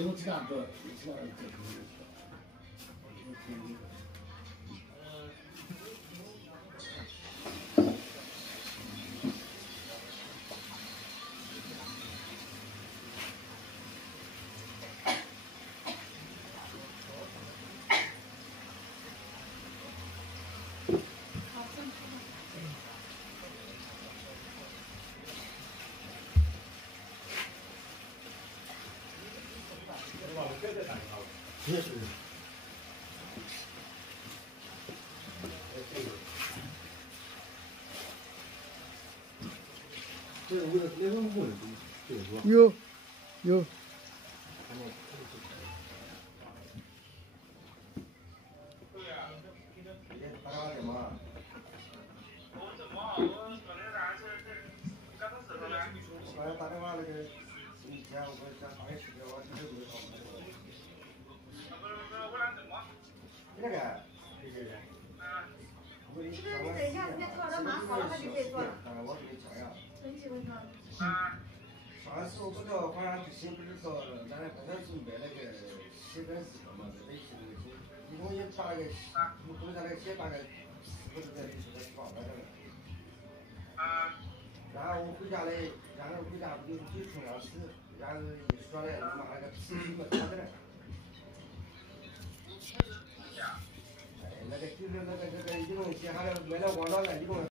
我这样做，这样做。也是。这个为了那个木的这个是吧？有。打电话干嘛？我怎么？我昨天晚上刚开始了。我刚才打电话那个，以前我想打个视频，我这个没好。不，我俩怎么？那个。这个你等一下，人家炒的蛮好了，他就可以做了。我给你讲呀。很喜欢炒。上次我不知道，好像之前不是说咱那刚才是买那个写本四个嘛，在那写那个写，一共也打了个，我们在那写大概4个字在里头的放在那个。然后我回家嘞，然后回家不就冲凉吃，然后一说嘞，他妈那个皮什么打在那。哎，那个就是那个一共写下来买了网上的一共。